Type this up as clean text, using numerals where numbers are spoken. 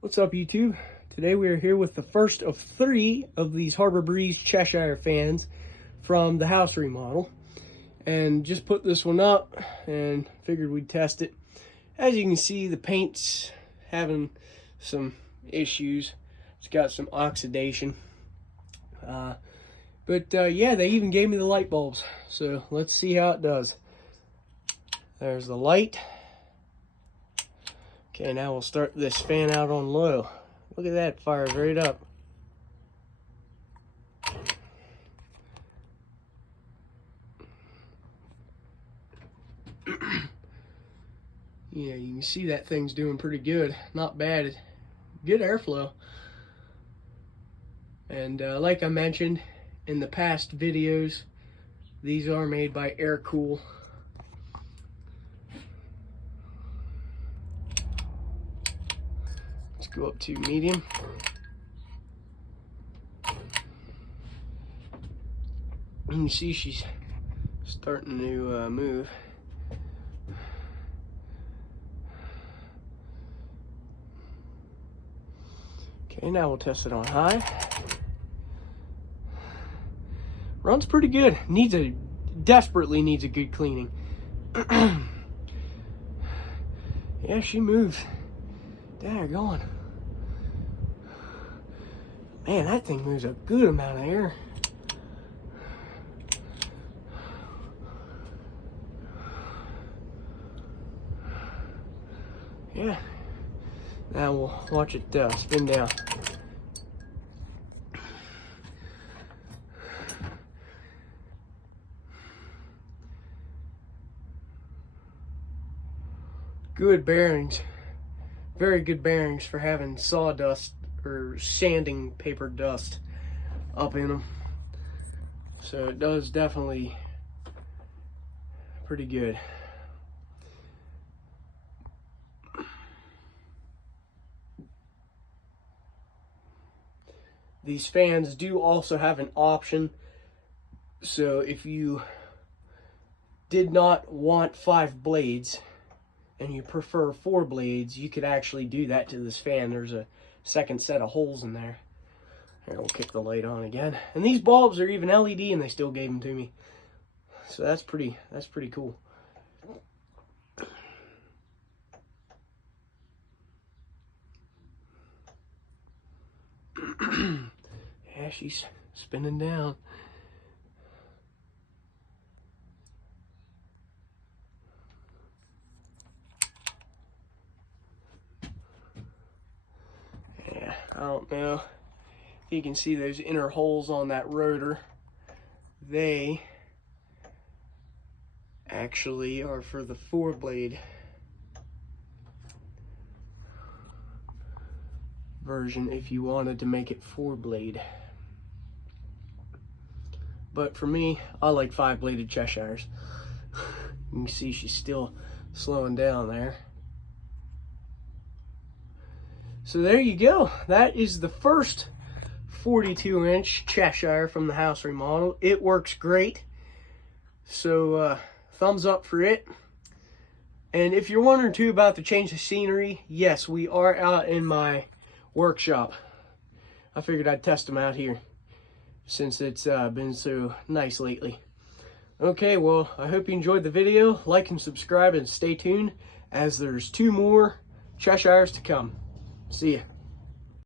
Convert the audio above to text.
What's up, YouTube? Today we are here with the first of 3 of these Harbor Breeze Cheshire fans from the house remodel, and just put this one up and figured we'd test it. As you can see, the paint's having some issues. It's got some oxidation, but yeah, they even gave me the light bulbs, so let's see how it does. There's the light. Okay, now we'll start this fan out on low. Look at that, fires right up. Yeah, you can see that thing's doing pretty good. Not bad. Good airflow. And like I mentioned in the past videos, these are made by Air-Cool. Go up to medium. You can see she's starting to move. Okay, now we'll test it on high. Runs pretty good. Desperately needs a good cleaning. Yeah, she moves. Daggone. Man, that thing moves a good amount of air. Yeah. Now we'll watch it spin down. Good bearings. Very good bearings for having sawdust or sanding paper dust up in them. So it does definitely pretty good. These fans do also have an option. So if you did not want 5 blades and you prefer 4 blades, you could actually do that to this fan. There's a second set of holes in there. Here, we'll kick the light on again. And these bulbs are even LED, and they still gave them to me. So that's pretty cool. Yeah, she's spinning down. I don't know if you can see those inner holes on that rotor. They actually are for the 4-blade version if you wanted to make it 4-blade. But for me, I like 5-bladed Cheshires. You can see she's still slowing down there. So there you go. That is the first 42-inch Cheshire from the house remodel. It works great. So thumbs up for it. And if you're wondering too about the change of scenery, yes, we are out in my workshop. I figured I'd test them out here since it's been so nice lately. Okay, well, I hope you enjoyed the video. Like and subscribe and stay tuned as there's 2 more Cheshires to come. See ya.